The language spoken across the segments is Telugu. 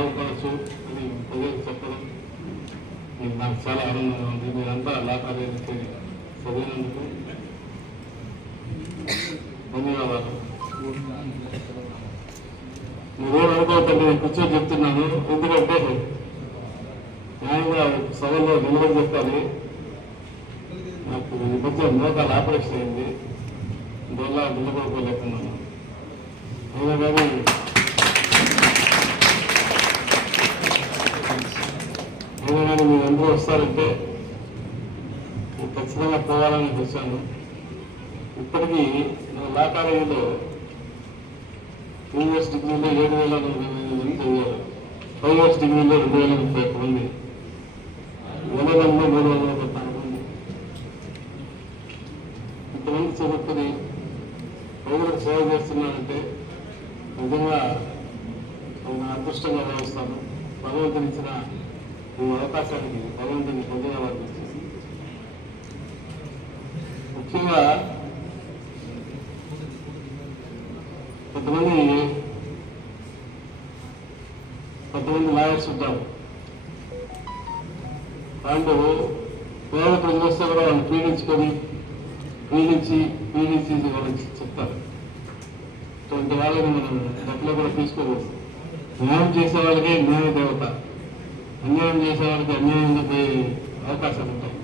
బాగుపడచ్చు అని ప్రజలకు చెప్పడం నాకు చాలా ఆనందంగా ఉంది. మీరంతా లా కాలేజీ చదివినందుకు ధన్యవాదాలు. మీరేం అనుకోవద్దండి, నేను కూర్చొని చెప్తున్నాను. ఎందుకంటే న్యాయంగా సభలో నిలబడి చెప్పాలి. నాకు ఈ మధ్య మోకాలు ఆపరేషన్ అయింది, అందువల్ల నిలబడుకోలేకున్నాను. అయినా కానీ మీరు అందరూ వస్తారంటే ఖచ్చితంగా పోవాలని వచ్చాను. ఇప్పటికీ నా లా కాలేజీలో యూనివర్సిటీ డిగ్రీలో 7,040 మంది చదివారు. 5 ఇయర్స్ డిగ్రీలో 2,031 మంది, వనగంలో 314 మంది. ఇంతమంది చదువుకుని ప్రజలకు సేవ చేస్తున్నారంటే నిజంగా అదృష్టంగా భావిస్తాను. భగవంతుని ఇచ్చిన ఈ అవకాశానికి భగవంతుని ధన్యవాదాలు చేస్తాను. ముఖ్యంగా కొంతమంది లాయర్స్ ఉంటారు. వాళ్ళు పేద ప్రజలు వస్తే కూడా వాళ్ళు పీడించి వాళ్ళకి చెప్తారు. ఇటువంటి వాళ్ళని మనం డబ్బులో కూడా తీసుకోకూడదు. న్యాయం చేసే వాళ్ళకే న్యాయ దేవత, అన్యాయం చేసే వాళ్ళకి అన్యాయంగా పోయే అవకాశాలు ఉంటాయి.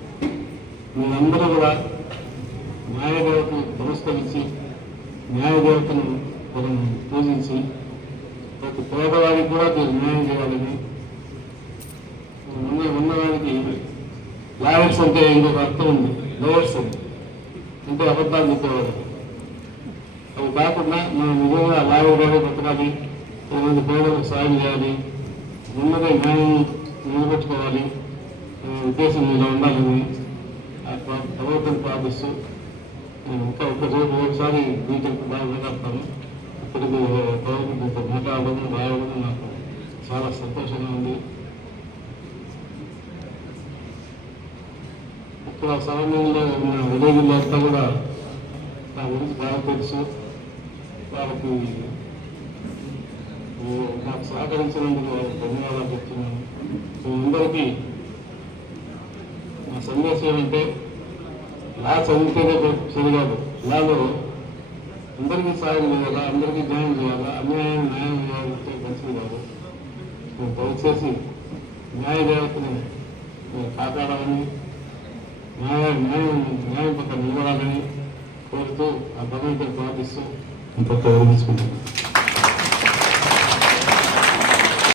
మీరందరూ కూడా న్యాయదేవతను నమస్కరించి న్యాయదేవతను మనం పూజించి ప్రతి పేదవాడికి కూడా మీరు న్యాయం చేయాలని. ఉన్నవాడికి లాయర్స్ అంటే ఇంకొక అర్థం ఉంది. లాయర్స్ అంటే అబద్ధాలు చెప్పేవాడు. అవి కాకుండా మనం నిజంగా లాయర్గానే బతకాలి, 10 మంది పేదలకు సాయం చేయాలి, ఉన్నదే న్యాయం నిలబెట్టుకోవాలి ఉద్దేశం ఇలా ఉండాలని భగవంతుని ప్రార్థిస్తూ ఇంకా ఒకసారి మీటింగ్ బాగా మాట్లాడతాను. ఇప్పటికి ప్రభుత్వంతో మాట్లాడడం రావడం నాకు చాలా సంతోషంగా ఉంది. ఇక్కడ సమయంలో ఉన్న విలేజ్లో అంతా కూడా నా గురించి బాగా తెలుసు. వాళ్ళకి నాకు సహకరించినందుకు ధన్యవాదాలు చెప్తున్నాను. అందరికీ నా సందేశం ఏమంటే, లా చదివితేనే సరికాదు, లాలో అందరికీ సాయం చేయాలా, అందరికీ న్యాయం చేయాలా, న్యాయం చేయాలంటే మంచిది కాదు. దయచేసి న్యాయ దేవతని కాపాడాలని, న్యాయం పక్కన నిలబడాలని కోరుతూ ఆ భగవంతుని ప్రార్థిస్తూ ఇంకొక వివరించుకుంటున్నాను.